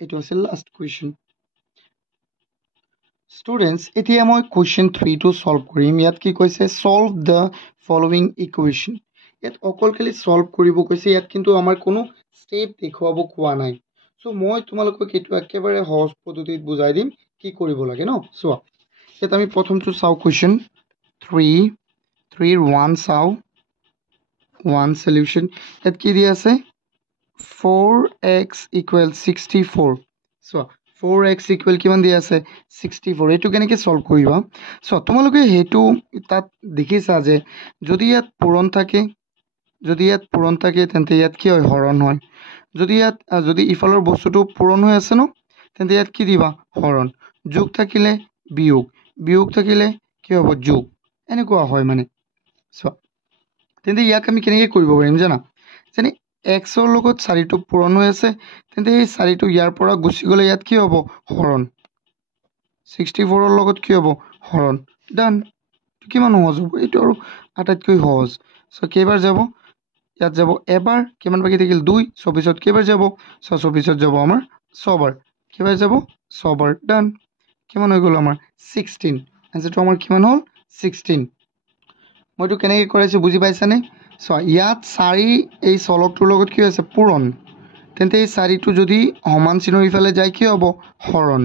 এইটো আছিল last question students এতিয়া মই কুৱেশ্যন 3টো সলভ কৰিম ইয়াত কি কৈছে সলভ দ্য ফলোইং ইকুৱেশ্যন ইয়াত অকল খালি সলভ কৰিব কৈছে ইয়াত কিন্তু আমাৰ কোনো ষ্টেপ দেখুৱাব কোৱা নাই চ' মই তোমালোকক এইটো একেবাৰে সহজ পদ্ধতিত বুজাই দিম কি কৰিব লাগে ন চোৱা ইয়াত আমি প্ৰথমটো চাওঁ কুৱেশ্যন 3 1 চাওঁ 1 সলিউশ্যন ইয়াত কি দিয়া আছে 4x equal 64 চোৱা 4x equal কিমান দিয়া আছে 64 এইটো কেনেকৈ সলভ কৰিবা চোৱা তোমালোকে সেইটো তাত দেখিছা যে যদি ইয়াত পূৰণ থাকে তেন্তে ইয়াত কি হয় হৰণ হয় যদি ইফালৰ বস্তুটো পূৰণ হৈ আছে ন তেন্তে ইয়াত কি দিবা হৰণ যোগ থাকিলে বিয়োগ থাকিলে কি হ'ব যোগ এনেকুৱা হয় মানে চোৱা তেন্তে ইয়াক আমি কেনেকৈ কৰিব পাৰিম জানা যেনে এক্সৰ লগত 4টো পূৰণ হৈ আছে তেন্তে এই 4টো ইয়াৰ পৰা গুচি গ'লে ইয়াত কি হ'ব হৰণ 64ৰ লগত কি হ'ব হৰণ ডান কিমান সহজ হ'ব এইটো আৰু আটাইতকৈ সহজ চ' কেইবাৰ যাব ইয়াত যাব এবাৰ কিমান বাকী থাকিল 2 24ত কেইবাৰ যাব 24ত যাব আমাৰ 6বাৰ কেইবাৰ যাব 6বাৰ ডান কিমান হৈ গ'ল আমাৰ 16 এনচাৰটো আমাৰ কিমান হ'ল 16 মইতো কেনেকৈ কৰাইছোঁ বুজি পাইছানে চোৱা ইয়াত 4 এই চলকটোৰ লগত কি আছে পূৰণ তেন্তে এই 4টো যদি সমান চিহ্নৰ ইফালে যায় কি হ'ব হৰণ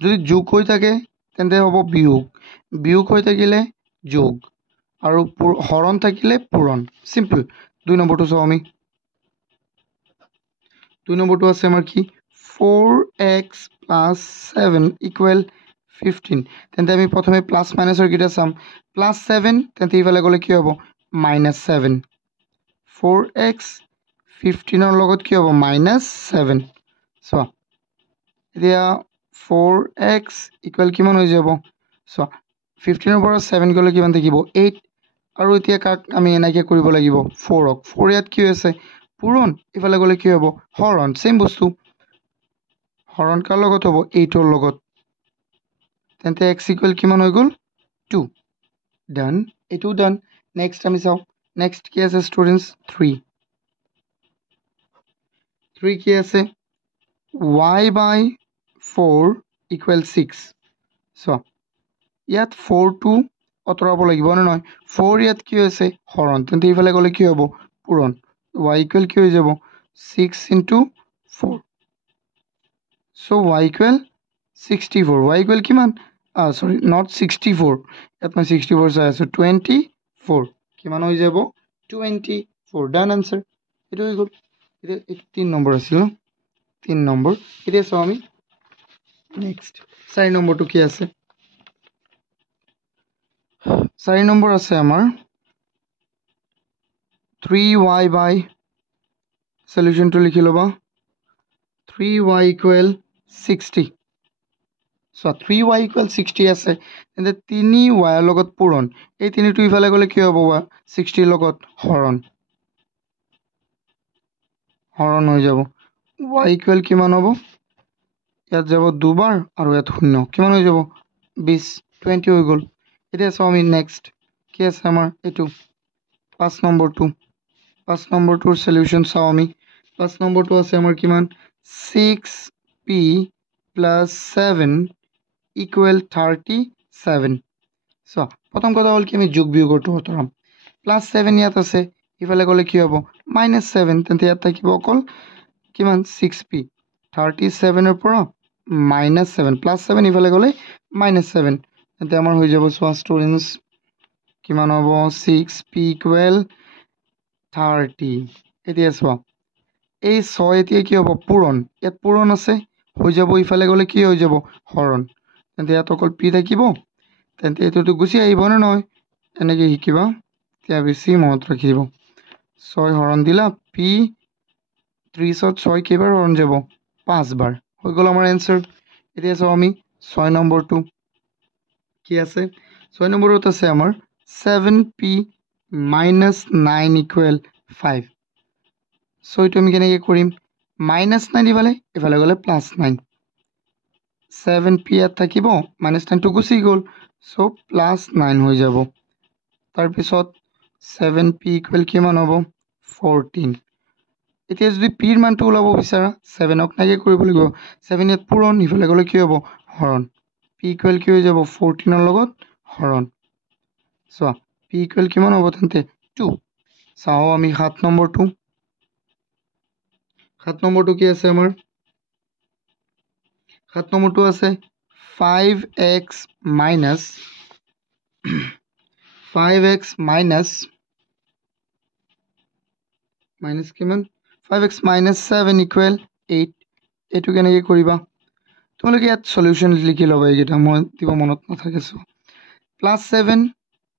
যদি যোগ হৈ থাকে তেন্তে হ'ব বিয়োগ হৈ থাকিলে যোগ আৰু হৰণ থাকিলে পূৰণ চিম্পল 2 নম্বৰটো চাওঁ আমি 2 নম্বৰটো আছে আমাৰ কি 4x + 7 = 15 তেন্তে আমি প্ৰথমে প্লাছ মাইনাছৰ কেইটা চাম +7 তেন্তে ইফালে গ'লে কি হ'ব -7 4x 15ৰ লগত কি হ'ব -7 চোৱা এতিয়া 4x = কিমান হৈ যাব চোৱা 15ৰ পৰা 7 গ'লে কিমান থাকিব 8 আৰু এতিয়া কাক আমি এনেকৈ কৰিব লাগিব 4ক 4 ইয়াত কি হৈছে পূৰণ ইফালে গ'লে কি হ'ব হৰণ সেম বস্তু হৰণ কাৰ লগত হ'ব 8ৰ লগত তেন্তে x = কিমান হৈ গ'ল 2 ডান এইটো ডান নেক্সট আমি চাওঁ নেক্সট কি আছে ষ্টুডেণ্টছ 3 কি আছে y/4 = 6 চোৱা ইয়াত 4টো অতৰাব লাগিব নে নহয় 4 ইয়াত কি হৈছে হৰণ তেন্তে ইফালে গ'লে কি হ'ব পূৰণ y = কি হৈ যাব 6 × 4 so y = 64 y = কিমান sorry not 64 ইয়াত মই 64 চাই আছোঁ 24 কিমান হৈ যাব 24 ডান আনচাৰ এইটো হৈ গ'ল এইটো 3 নম্বৰ আছিল ন 3 নম্বৰ এতিয়া চাওঁ আমি নেক্সট 4 নম্বৰটো কি আছে 4 নম্বৰ আছে আমাৰ 3y/ সলিউশ্যনটো লিখি ল'বা 3y = 60 চোৱা 3y = 60 আছে তেন্তে 3y ৰ লগত পূৰণ এই 3টো ইফালে গ'লে কি হ'ব 60ৰ লগত হৰণ হৈ যাব y = কিমান হ'ব ইয়াত যাব দুবাৰ আৰু ইয়াত 0 কিমান হৈ যাব 20 হৈ গ'ল এতিয়া চাওঁ আমি নেক্সট কি আছে আমাৰ এইটো 5 নম্বৰটোৰ সলিউশ্যন চাওঁ আমি 5 নম্বৰটো আছে আমাৰ কিমান 6p + 7 = 37 চোৱা প্ৰথম কথা হ'ল কি আমি যোগ বিয়োগৰটো আঁতৰাম +7 ইয়াত আছে ইফালে গ'লে কি হ'ব -7 তেন্তে ইয়াত থাকিব অকল কিমান 6p 37ৰ পৰা -7 +7 ইফালে গ'লে -7 তেন্তে আমাৰ হৈ যাব চোৱা ষ্টুডেণ্টছ কিমান হ'ব 6p = 30 এতিয়া চোৱা এই 6 এতিয়া কি হ'ব পূৰণ ইয়াত পূৰণ আছে হৈ যাব ইফালে গ'লে কি হৈ যাব হৰণ তেন্তে ইয়াত অকল p থাকিব তেন্তে এইটোতো গুচি আহিব নে নহয় এনেকৈ শিকিবা এতিয়া বেছি মনত ৰাখিব 6 হৰণ দিলা p 30ত 6 কেইবাৰ হৰণ যাব 5বাৰ হৈ গ'ল আমাৰ এনচাৰ এতিয়া চাওঁ আমি 6 নম্বৰটো কি আছে 6 নম্বৰত আছে আমাৰ 7p - 9 = 5 চ' এইটো আমি কেনেকৈ কৰিম -9 ইফালে গ'লে +9 7p ইয়াত থাকিব -9টো গুচি গ'ল চ' +9 হৈ যাব তাৰপিছত 7p = কিমান হ'ব 14 এতিয়া যদি পিৰ মানটো ওলাব বিচাৰা 7ক নাইকিয়া কৰিব লাগিব 7 ইয়াত পূৰণ ইফালে গ'লে কি হ'ব হৰণ পি ইকুৱেল কি হৈ যাব 14ৰ লগত হৰণ চোৱা পি ইকুৱেল কিমান হ'ব তেন্তে 2 চাওঁ আমি 7 নম্বৰটো কি আছে আমাৰ 7 নম্বৰটো আছে 5x minus 5x minus কিমান 5x minus 7 equal 8 এইটো কেনেকৈ কৰিবা তোমালোকে ইয়াত সলিউশন লিখি ল'বা এইকেইটা মই দিব মনত নাথাকে চোৱা প্লাছ 7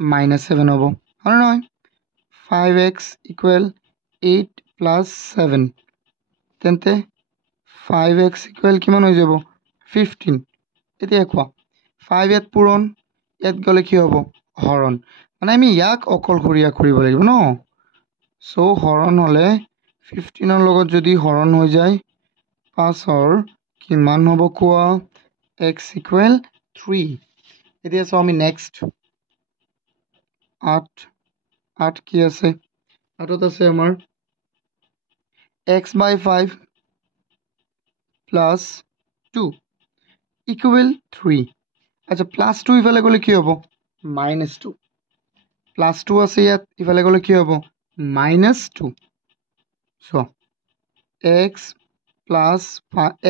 মাইনাছ 7 হ'ব আৰু নহয় 5x equal 8 plus 7 তেন্তে 5x equal কিমান হৈ যাব 15 এতিয়া কোৱা 5 ইয়াত পূৰণ ইয়াত গ'লে কি হ'ব হৰণ মানে আমি ইয়াক অকলশৰীয়া কৰিব লাগিব ন সো হৰণ হ'লে 15ৰ লগত যদি হৰণ হৈ যায় 5ৰ কিমান হ'ব কোৱা x equal 3 এতিয়া চাওঁ আমি নেক্সট 8 কি আছে 8ত আছে আমাৰ x by 5 plus 2 equal 3 আচ্ছা প্লাস 2 ইফালে গ'লে কি হ'ব minus 2 প্লাস 2 আছে ইয়াত ইফালে গ'লে কি হ'ব minus 2 so x plus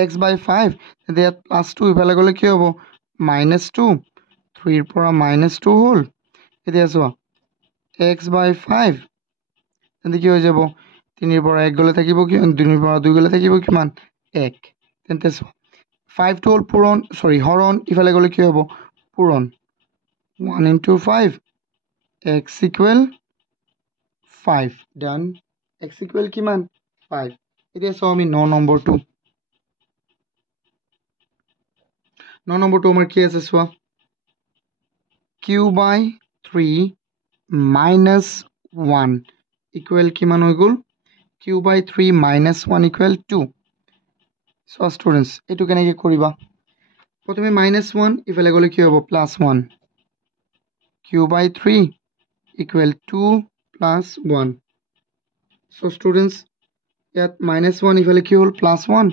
x by 5 তেন্তে ইয়াত প্লাস 2 ইফালে গ'লে কি হ'ব minus 2 3 ৰ পৰা minus 2 হ'ল এতিয়া চোৱা x by 5 তেন্তে কি হৈ যাব 3 ৰ পৰা 1 গ'লে থাকিব কি 2 ৰ পৰা 2 গ'লে থাকিব কিমান 1 তেন্তে চোৱা 5 টো হ'ল পূৰণ সৰি হৰণ ইফালে গ'লে কি হ'ব পূৰণ 1 into 5 x equal 5 done x equal কিমান 5 এতিয়া চাওঁ আমি 9 নম্বৰটো আমাৰ কি আছে চোৱা q by 3 minus 1 equal কিমান হৈ গ'ল q by 3 minus 1 equal 2 so students এইটো কেনেকৈ কৰিবা প্ৰথমে minus 1 ইফালে গ'লে কি হ'ব plus 1 q by 3 equal 2 plus 1 so students ইয়াত minus 1 ইফালে কি হ'ল plus 1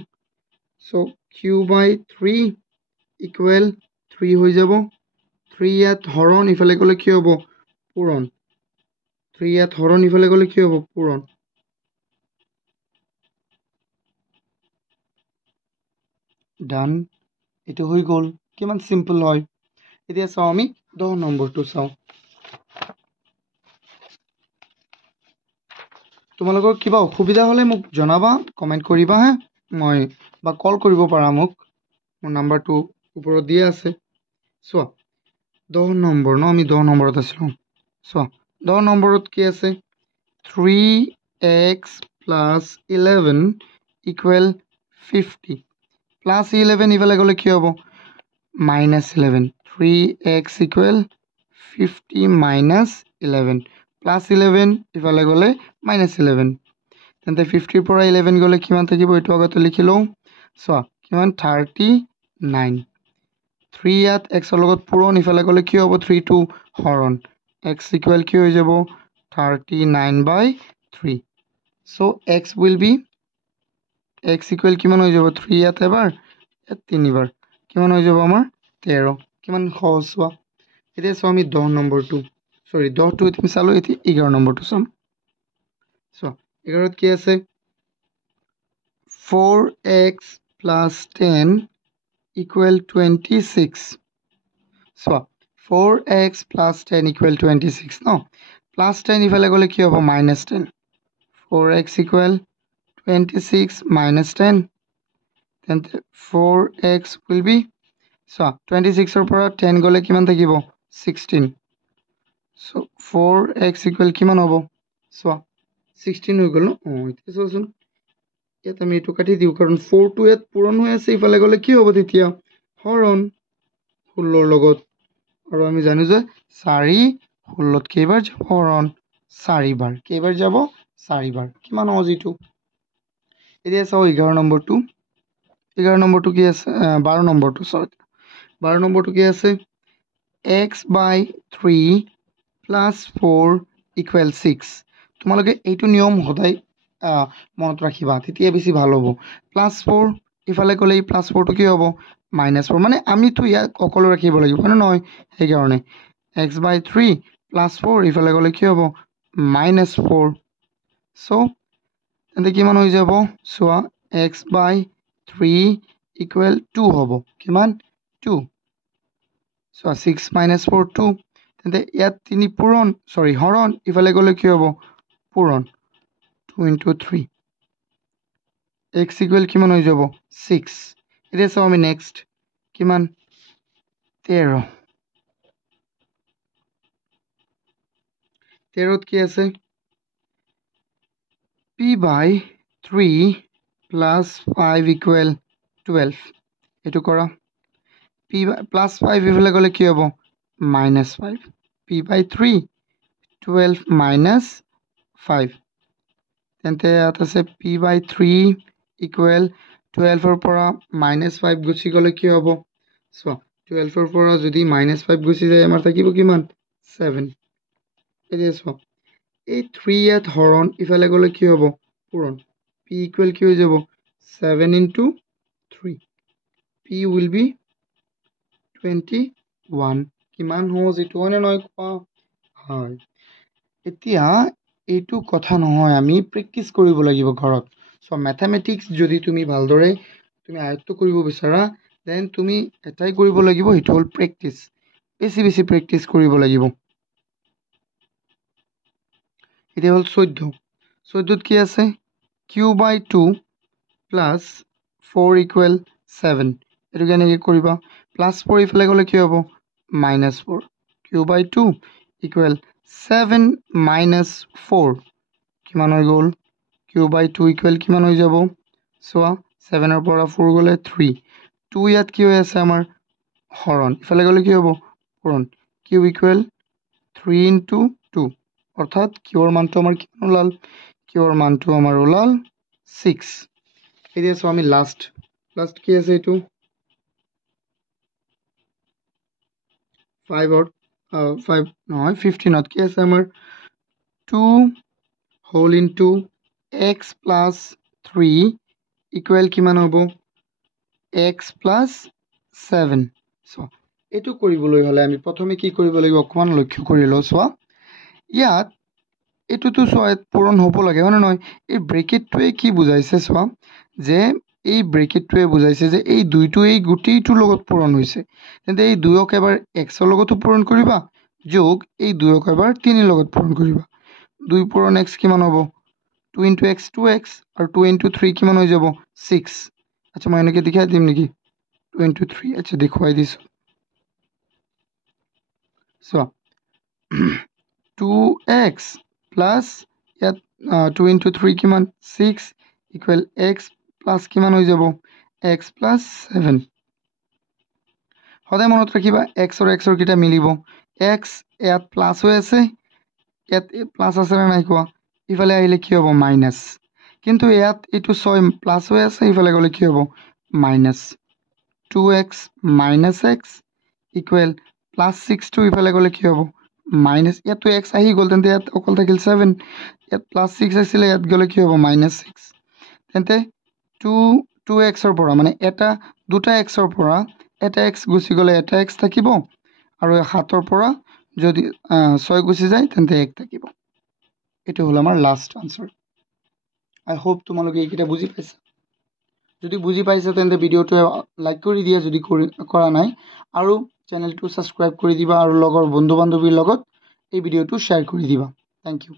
so q by 3 equal 3 হৈ যাব 3 ইয়াত হৰণ ইফালে গ'লে কি হ'ব পূৰণ 3 ইয়াত হৰণ ইফালে গ'লে কি হ'ব পূৰণ ডান এইটো হৈ গ'ল কিমান সিম্পল হয় এতিয়া চাওঁ আমি 10 নম্বৰটো চাওঁ তোমালোকৰ কিবা অসুবিধা হ'লে মোক জনাবা কমেন্ট কৰিবা হে মই বা কল কৰিব পাৰা মোক মোৰ নাম্বাৰটো ওপৰত দিয়া আছে চোৱা 10 নম্বৰ ন আমি 10 নম্বৰত আছিলোঁ চোৱা 10 নম্বৰত কি আছে 3x plus 11 equal 50 plus 11 ইফালে গ'লে কি হ'ব minus 11 3x equal 50 minus 11 plus 11 ইফালে গ'লে minus 11 তেন্তে 50 ৰ পৰা 11 গ'লে কিমান থাকিব এইটো আগতে লিখি লওঁ চোৱা কিমান 39 3 ইয়াত x ৰ লগত পূৰণ ইফালে গ'লে কি হ'ব 3 টো হৰণ x equal কি হৈ যাব 39 by 3 so x will be x equal কিমান হৈ যাব 3 ইয়াত এবাৰ ইয়াত তিনিবাৰ কিমান হৈ যাব আমাৰ 13 কিমান সহজ চোৱা এতিয়া চাওঁ আমি 10 নম্বৰটো সৰি 10টো তুমি চালো এতিয়া 11 নম্বৰটো চাম চোৱা 11ত কি আছে 4x plus 10 equal 26 চোৱা 4x plus 10 equal 26 ন plus 10 ইফালে গ'লে কি হ'ব minus 10 4x equal 26 minus 10 তেন্তে 4x will be চোৱা 26 ৰ পৰা 10 গ'লে কিমান থাকিব 16 so 4x equal কিমান হ'ব চোৱা 16 হৈ গ'ল ন এতিয়া চোৱাচোন ইয়াত আমি এইটো কাটি দিওঁ কাৰণ 4 টো ইয়াত পূৰণ হৈ আছে ইফালে গ'লে কি হ'ব তেতিয়া হৰণ 16 ৰ লগত আৰু আমি জানো যে 4 16ত কেইবাৰ যাব হৰণ 4 বাৰ কেইবাৰ যাব 4 বাৰ কিমান সহজ এইটো এতিয়া চাওঁ 11 নম্বৰটো কি আছে 12 নম্বৰটো সৰি 12 নম্বৰটো কি আছে x by 3 plus 4 equal 6 তোমালোকে এইটো নিয়ম সদায় মনত ৰাখিবা তেতিয়া বেছি ভাল হ'ব +4 ইফালে গ'লে এই +4টো কি হ'ব -4 মানে আমিতো ইয়াক অকল ৰাখিব লাগিব হয় নহয় সেইকাৰণে x/3 +4 ইফালে গ'লে কি হ'ব -4 চ' তেন্তে কিমান হৈ যাব চোৱা x/3 = 2 হ'ব কিমান 2 চোৱা 6 - 4 2 তেন্তে ইয়াত 3 পূৰণ হৰণ ইফালে গ'লে কি হ'ব পূৰণ 2 × 3 x = কিমান হৈ যাব 6 এতিয়া চাওঁ আমি নেক্সট কিমান 13 13ত কি আছে p/3 + 5 = 12 এইটো কৰা p +5 ইফালে গ'লে কি হ'ব -5 p/3 12 - 5 তেন্তে ইয়াত আছে p/3 = 12ৰ পৰা -5 গুচি গ'লে কি হ'ব চোৱা 12ৰ পৰা যদি -5 গুচি যায় আমাৰ থাকিব কিমান 7 এতিয়া চোৱা এই 3 ইয়াত হৰণ ইফালে গ'লে কি হ'ব পূৰণ p = কি হৈ যাব 7 × 3 p will be 21 কিমান সহজ এইটো হয়নে নহয় কোৱা হয় এতিয়া এইটো কথা নহয় আমি প্ৰেক্টিচ কৰিব লাগিব ঘৰত চ' মেথমেটিক্স যদি তুমি ভালদৰে তুমি আয়ত্ত কৰিব বিচাৰা দেন তুমি এটাই কৰিব লাগিব সেইটো হ'ল প্ৰেক্টিচ বেছি প্ৰেক্টিচ কৰিব লাগিব এতিয়া হ'ল 14ত কি আছে q/2 + 4 = 7 এইটো কেনেকৈ কৰিবা +4 ইফালে গ'লে কি হ'ব -4 q/2 = 7 - 4 কিমান হৈ গ'ল q/2 = কিমান হৈ যাব চোৱা 7ৰ পৰা 4 গ'লে 3 2 ইয়াত কি হৈ আছে আমাৰ হৰণ ইফালে গ'লে কি হ'ব পূৰণ q = 3 × 2 অৰ্থাৎ কিউৰ মানটো আমাৰ কিমান ওলাল কিউৰ মানটো আমাৰ ওলাল 6 এতিয়া চোৱা আমি লাষ্ট কি আছে এইটো 15ত কি আছে আমাৰ 2 whole into x + 3 = কিমান হ'ব x + 7 চোৱা এইটো কৰিবলৈ হ'লে আমি প্ৰথমে কি কৰিব লাগিব অকণমান লক্ষ্য কৰি লওঁ চোৱা ইয়াত এইটোতো চোৱা পূৰণ হ'ব লাগে হয় নে নহয় এই ব্ৰেকেটটোৱে কি বুজাইছে চোৱা যে এই ব্ৰেকেটটোৱে বুজাইছে যে এই দুইটো এই গোটেইটোৰ লগত পূৰণ হৈছে তেন্তে এই 2ক এবাৰ xৰ লগতো পূৰণ কৰিবা যোগ এই 2ক এবাৰ 3ৰ লগত পূৰণ কৰিবা 2 পূৰণ x কিমান হ'ব 2 × x 2x আৰু 2 × 3 কিমান হৈ যাব 6 আচ্ছা মই এনেকৈ দেখাই দিম নেকি 2 × 3 আচ্ছা দেখুৱাই দিছোঁ চোৱা 2x প্লাছ ইয়াত 2 × 3 কিমান 6 = x প্লাছ কিমান হৈ যাব x + 7 সদায় মনত ৰাখিবা xৰ কেইটা মিলিব x ইয়াত প্লাছ হৈ আছে ইয়াত প্লাছ আছে নে নাই কোৱা ইফালে আহিলে কি হ'ব মাইনাছ কিন্তু ইয়াত এইটো 6 প্লাছ হৈ আছে ইফালে গ'লে কি হ'ব মাইনাছ 2x - x = +6 ইফালে গ'লে কি হ'ব মাইনাছ ইয়াতো x আহি গ'ল তেন্তে ইয়াত অকল থাকিল 7 ইয়াত +6 আছিলে ইয়াত গ'লে কি হ'ব -6 তেন্তে 2xৰ পৰা মানে দুটা xৰ পৰা এটা x গুচি গ'লে এটা x থাকিব আৰু 7ৰ পৰা যদি 6 গুচি যায় তেন্তে 1 থাকিব এইটো হ'ল আমাৰ লাষ্ট আনসাৰ আই হোপ তোমালোকে এইকেইটা বুজি পাইছা যদি বুজি পাইছা তেন্তে ভিডিঅ'টো লাইক কৰি দিয়া যদি কৰা নাই আৰু চেনেলটো ছাবস্ক্ৰাইব কৰি দিবা আৰু লগৰ বন্ধু বান্ধৱীৰ লগত এই ভিডিঅ'টো শ্বেয়াৰ কৰি দিবা থেংক ইউ